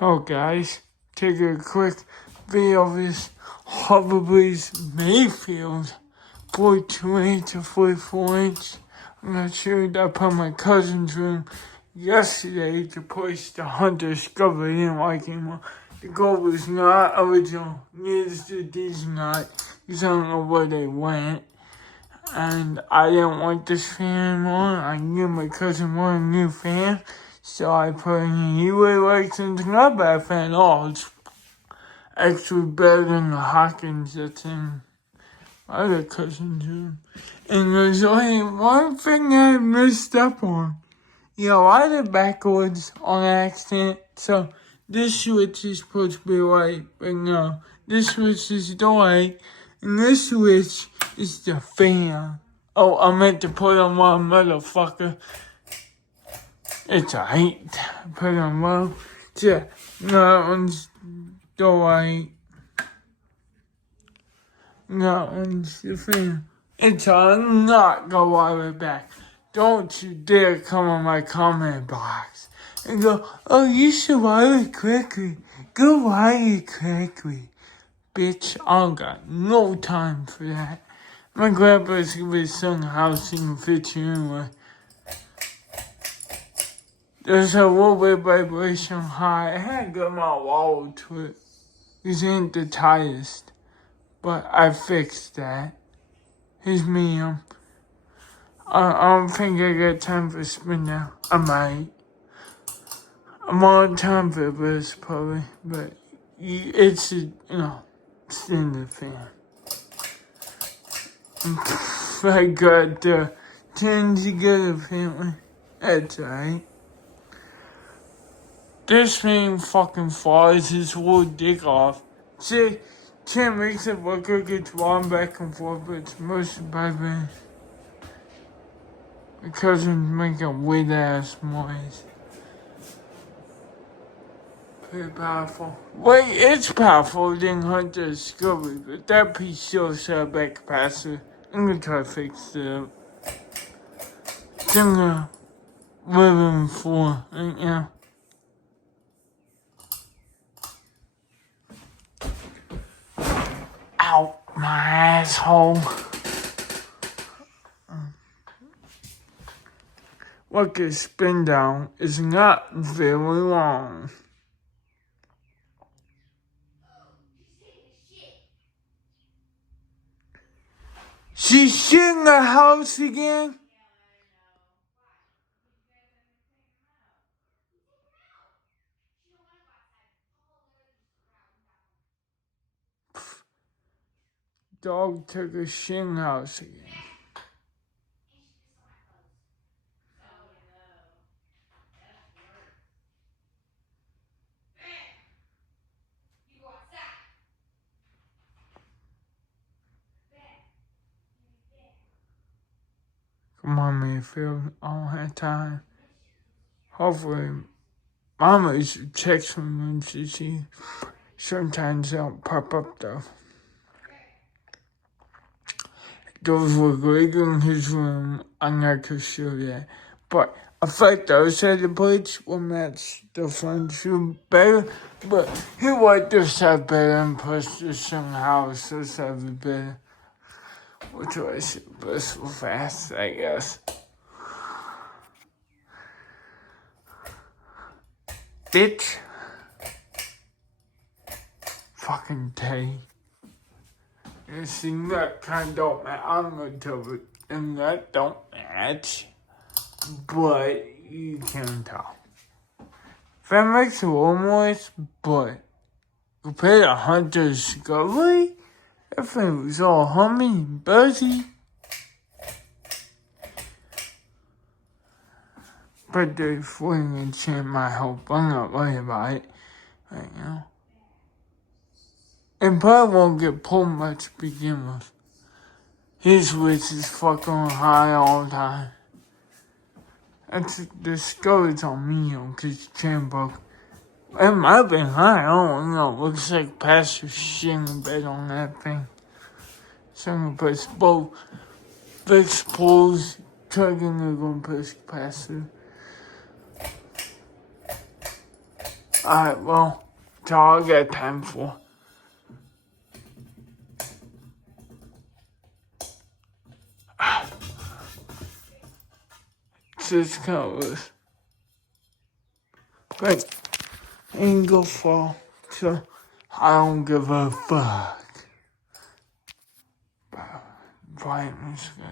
Oh guys, take a quick video of this Hubbard's Mayfield 42-inch to 44-inch. I'm not sure that put my cousin's room yesterday to push the Hunter Discovery. I didn't like him. The goal was not original, neither these not. You don't know where they went. And I didn't want this fan anymore. I knew my cousin wanted a new fan. So I put in, he really likes it. It's not a bad fan at all. It's actually better than the Hawkins that's in my other cousin's room. And there's only one thing that I messed up on. I did it backwards on accident. So this switch is supposed to be right, but no. This switch is the light, and this switch is the fan. Oh, I meant to put on one motherfucker. It's alright. Put on low. Yeah, that one's the light. That one's the fan. It's I'm not gonna wire it back. Don't you dare come on my comment box and go, oh, you should wire it quickly. Go wire it quickly. Bitch, I don't got no time for that. My grandpa's gonna be some house in the future anyway. There's a little bit of vibration high. I had to get my wall to it. This ain't the tightest. But I fixed that. Here's me. I don't think I got time for spin now. I might. I'm on time for this probably. But it's, it's in the fan. I got the 10 together apparently. That's alright. This thing fucking flies his little dick off. See, Tim makes it look like it's rolling back and forth, but it's mostly by me. My cousin's making a weird ass noise. Pretty powerful. Wait, it's powerful than Hunter Discovery, but that piece still set back capacitor. I'm gonna try to fix it up. It's in the living floor right now. Ow, my asshole. Look, a spin down is not very long. She's shitting the house again? Dog took a shit in the house again. Come on, Mayfield. I don't have time. Hopefully, Mama should text me when she sees. Sometimes they'll pop up though. Those were great in his room. I'm not too sure yet. But I thought those had the plates will match the front room better. But he liked this side better and plus this house. This side was better. Which was best for fast, I guess. Bitch. Fucking Tay. You see, that kind of don't match. I'm gonna tell it, and that don't match. But you can tell. That makes a little noise, but compared to Hunter Discovery, that thing was all hummy and buzzy. But they're fully enchant my hope. I'm not worried about it right now. And probably won't get pulled much to begin with. His switch is fucking high all the time. That's the Discovery's on me, because the chain broke. It might have been high, I don't know. Looks like Pastor shitting the bed on that thing. So I'm gonna put both fixed poles, tugging, they're gonna push capacitor. Alright, well, that's all I got time for. Just colors. But ain't go fall, so I don't give a fuck. Brightness good.